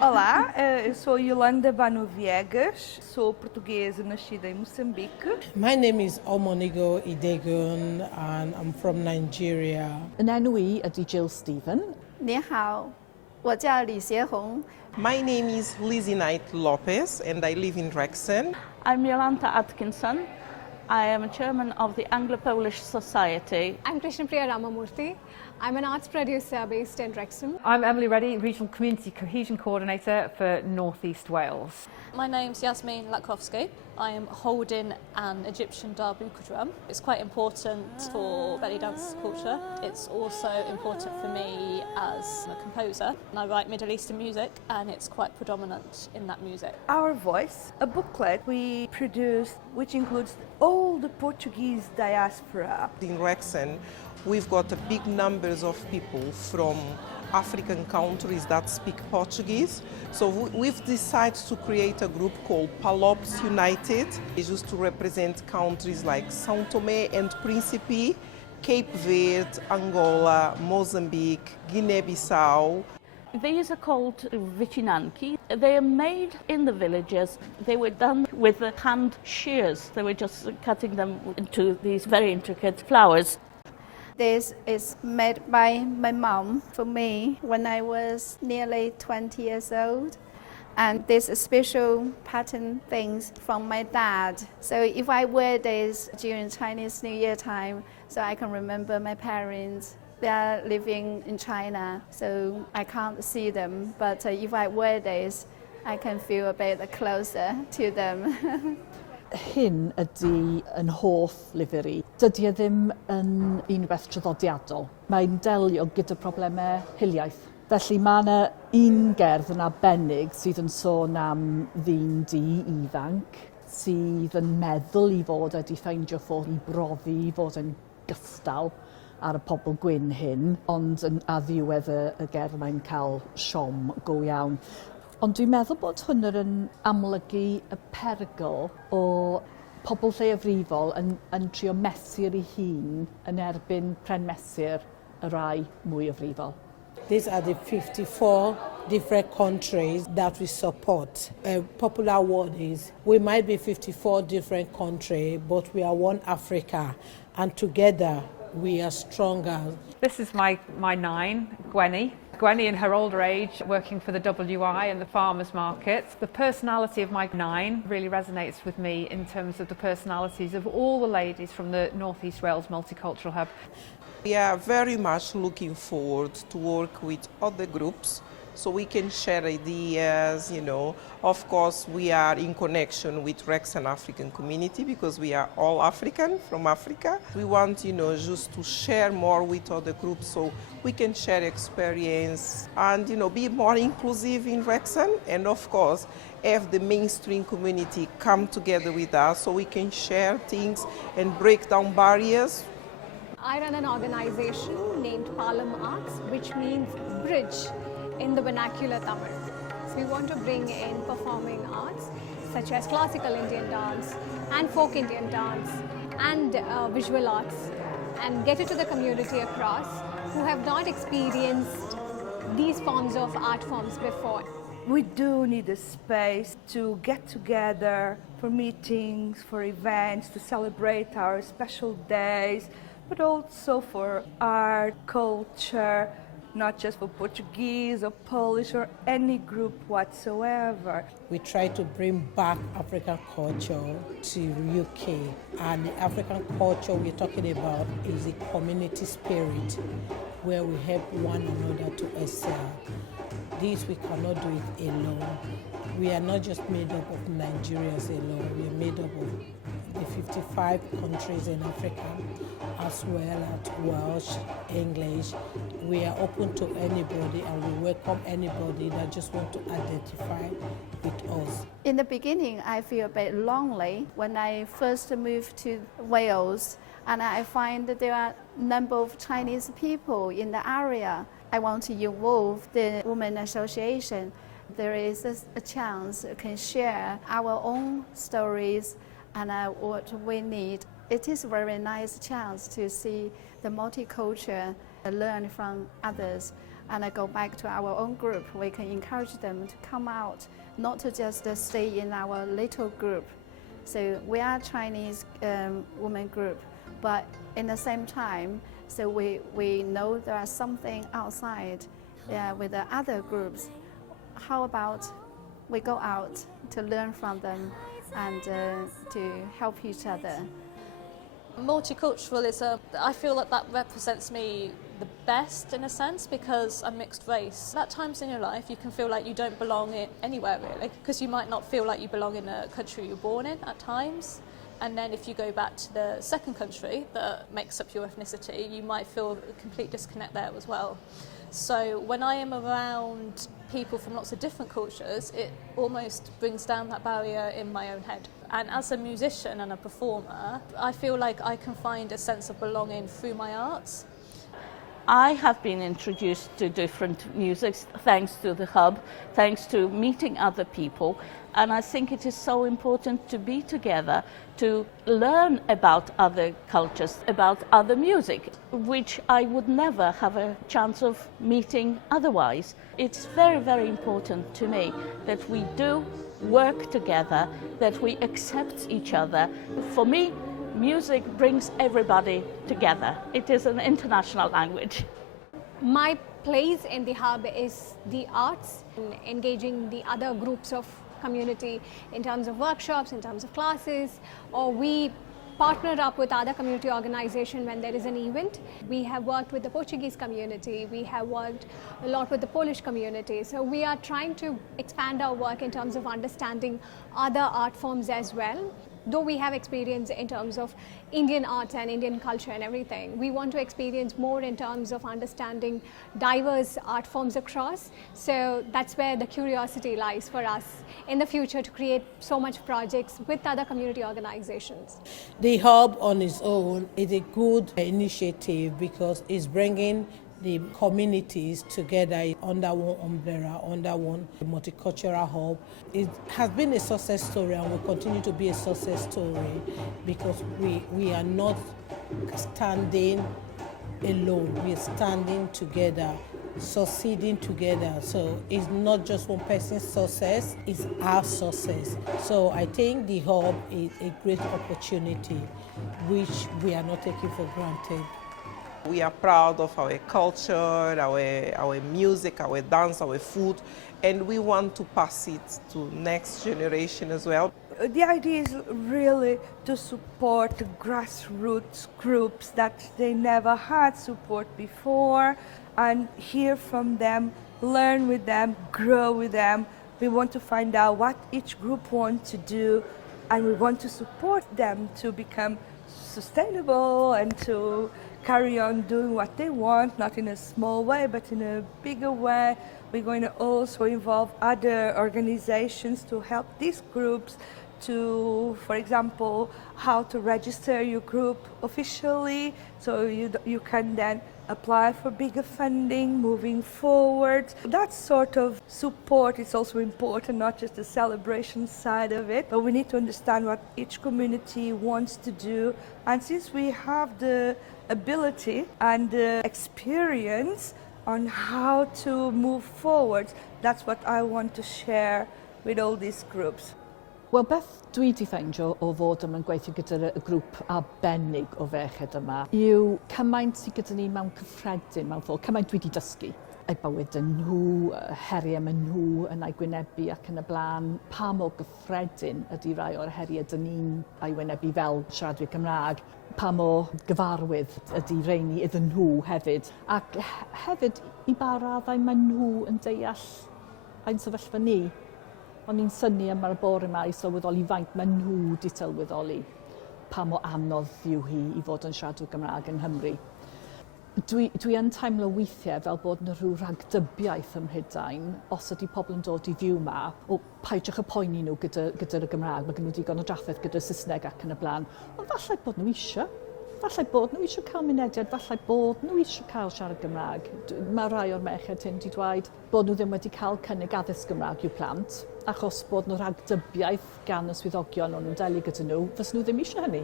Olá, eu sou Yolanda Viegas, sou portuguesa nascida em Moçambique. My name is Omonigo Idegun and I'm from Nigeria. Yn enw I ydy Jill Stephen. 你好，我叫李协红。 My name is Lizzie Knight Lopez and I live in Wrexham. I'm Yolanta Atkinson. I am a chairman of the Anglo-Polish Society. I'm Krishnapriya Ramamurthy. I'm an arts producer based in Wrexham. I'm Emily Reddy, Regional Community Cohesion Coordinator for North East Wales. My name's Yasmin Latkovsky. I am holding an Egyptian darbuka drum. It's quite important for belly dance culture. It's also important for me as a composer. And I write Middle Eastern music and it's quite predominant in that music. Our Voice, a booklet we produced which includes all the Portuguese diaspora. In Wrexham, we've got a big numbers of people from African countries that speak Portuguese. So we've decided to create a group called Palopes United. It's just to represent countries like São Tomé and Príncipe, Cape Verde, Angola, Mozambique, Guinea-Bissau. These are called vicinanki. They are made in the villages. They were done with the hand shears. They were just cutting them into these very intricate flowers. This is made by my mom for me when I was nearly 20 years old. And this special pattern things from my dad. So if I wear this during Chinese New Year time, so I can remember my parents. They are living in China, so I can't see them. But if I wear this, I can feel a bit closer to them. Hyn ydy yn hoff lyfr i. Dydy e ddim yn unrhyw traddodiadol. Mae'n delio gyda problemau hiliaeth. Felly mae yna un gerdd yn arbennig sydd yn sôn am ddyn di ifanc sydd yn meddwl i fod wedi ffeindio ffordd i brofi i fod yn gystal ar y pobl gwyn hyn, ond a ddiwedd y gerdd mae'n cael siom go iawn. Ond dwi'n meddwl bod hwn yn amlygu y perygl o pobl lleiafrifol yn trio mesur ei hun yn erbyn pren mesur y rai mwy o frifol. These are the 54 different countries that we support. A popular word is, we might be 54 different countries, but we are one Africa, and together we are stronger. This is my nine, Gwenny. Gwenny in her older age, working for the WI and the farmers markets. The personality of my nine really resonates with me in terms of the personalities of all the ladies from the North East Wales Multicultural Hub. We are very much looking forward to work with other groups so we can share ideas, you know. Of course, we are in connection with Wrexham African community because we are all African from Africa. We want, you know, just to share more with other groups so we can share experience and, you know, be more inclusive in Wrexham and, of course, have the mainstream community come together with us so we can share things and break down barriers. I run an organization named Palam Arts, which means bridge in the vernacular Tamil. So we want to bring in performing arts such as classical Indian dance and folk Indian dance and visual arts and get it to the community across who have not experienced these forms of art forms before. We do need a space to get together for meetings, for events, to celebrate our special days, but also for art, culture, not just for Portuguese or Polish or any group whatsoever. We try to bring back African culture to UK, and the African culture we're talking about is a community spirit where we help one another to excel. This we cannot do it alone. We are not just made up of Nigerians alone, we are made up of the 55 countries in Africa, as well as Welsh, English. We are open to anybody and we welcome anybody that just want to identify with us. In the beginning, I feel a bit lonely. When I first moved to Wales, And I find that there are a number of Chinese people in the area. I want to involve the Women Association. There is a chance we can share our own stories and what we need. It is a very nice chance to see the multicultural, learn from others, and go back to our own group. We can encourage them to come out, not to just stay in our little group. So we are Chinese women group, but in the same time, so we know there is something outside with the other groups. How about we go out to learn from them and to help each other? Multiculturalism, I feel that that represents me the best in a sense because I'm mixed race. At times in your life you can feel like you don't belong anywhere really, because you might not feel like you belong in a country you're born in at times, and then if you go back to the second country that makes up your ethnicity, you might feel a complete disconnect there as well. So when I am around people from lots of different cultures, it almost brings down that barrier in my own head. And as a musician and a performer, I feel like I can find a sense of belonging through my arts. I have been introduced to different musics thanks to the hub, thanks to meeting other people, and I think it is so important to be together, to learn about other cultures, about other music, which I would never have a chance of meeting otherwise. It's very, very important to me that we do work together, that we accept each other. For me, music brings everybody together. It is an international language. My place in the hub is the arts, engaging the other groups of community in terms of workshops, in terms of classes, or we partner up with other community organizations when there is an event. We have worked with the Portuguese community, we have worked a lot with the Polish community, so we are trying to expand our work in terms of understanding other art forms as well. Though we have experience in terms of Indian arts and Indian culture and everything, we want to experience more in terms of understanding diverse art forms across. So that's where the curiosity lies for us in the future to create so much projects with other community organizations. The hub on its own is a good initiative because it's bringing the communities together under one umbrella, under one multicultural hub. It has been a success story and will continue to be a success story because we are not standing alone, we are standing together, succeeding together. So it's not just one person's success, it's our success. So I think the hub is a great opportunity which we are not taking for granted. We are proud of our culture, our music, our dance, our food, and we want to pass it to next generation as well. The idea is really to support grassroots groups that they never had support before and hear from them, learn with them, grow with them. We want to find out what each group wants to do and we want to support them to become sustainable and to carry on doing what they want, not in a small way, but in a bigger way. We're going to also involve other organizations to help these groups to, for example, how to register your group officially, so you can then apply for bigger funding moving forward. That sort of support is also important, not just the celebration side of it, but we need to understand what each community wants to do. And since we have the ability and the experience on how to move forward, that's what I want to share with all these groups. Wel, beth dwi wedi ffeindio o fod yma'n gweithio gyda'r grŵp arbennig o ferched yma yw cymaint sydd gyda ni mewn cyffredin, mewn ffordd, cymaint dwi wedi dysgu. Eu bywyd yn nhw, heriau yn nhw, yn ei gwynebu ac yn y blaen. Pa mor gyffredin ydy rai o'r heriau dyn ni'n ei wynebu fel siaradwyr Cymraeg. Pa mor gyfarwydd ydy reini iddyn nhw hefyd. Ac hefyd, i ba raddau mae nhw yn deall ein sefyllfa ni. O'n i'n synnu am ar y bore yma i sylweddoli faint mae nhw wedi sylweddoli pa mor anodd yw hi i fod yn siaradwr Gymraeg yng Nghymru. Dwi yn teimlo weithiau fel bod yna rhyw ragdybiaeth ym Mhrydain os ydy pobl yn dod i fyw yma o peidiwch y poeni nhw gyda'r Gymraeg, mae gen nhw digon o drafferth gyda'r Saesneg ac yn y blaen. Ond falle bod nhw eisiau. Falle bod nhw eisiau cael mynediad, falle bod nhw eisiau cael siarad Gymraeg. Mae rai o'r merched hyn wedi dweud bod nhw ddim wedi cael cynnig addysg Gymraeg i'w plant, achos bod nhw rhag dybiaeth gan y swyddogion o'n nhw'n delu gyda nhw, fys nhw ddim eisiau hynny.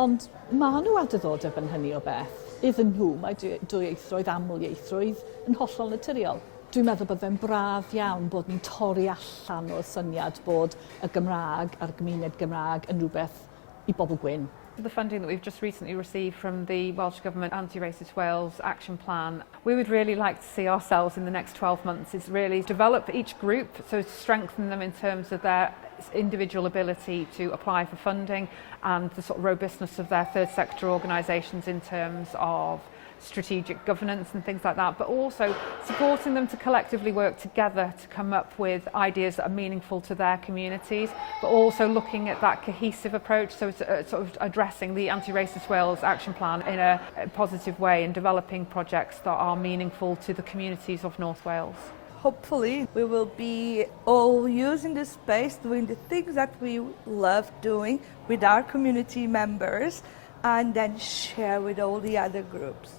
Ond mae nhw a diddordeb yn hynny o beth. Iddyn nhw, mae dwyieithrwydd, aml-ieithrwydd yn hollol naturiol. Dwi'n meddwl bod fe'n braf iawn bod ni'n torri allan o'r syniad bod y Gymraeg a'r gymuned Gymraeg yn rhywbeth i bobl gwyn. The funding that we've just recently received from the Welsh Government Anti-Racist Wales Action Plan, we would really like to see ourselves in the next 12 months is really develop each group, so to strengthen them in terms of their individual ability to apply for funding and the sort of robustness of their third sector organisations in terms of strategic governance and things like that, but also supporting them to collectively work together to come up with ideas that are meaningful to their communities, but also looking at that cohesive approach, so it's sort of addressing the Anti-Racist Wales Action Plan in a positive way and developing projects that are meaningful to the communities of North Wales. Hopefully we will be all using this space, doing the things that we love doing with our community members, and then share with all the other groups.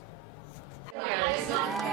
Yeah.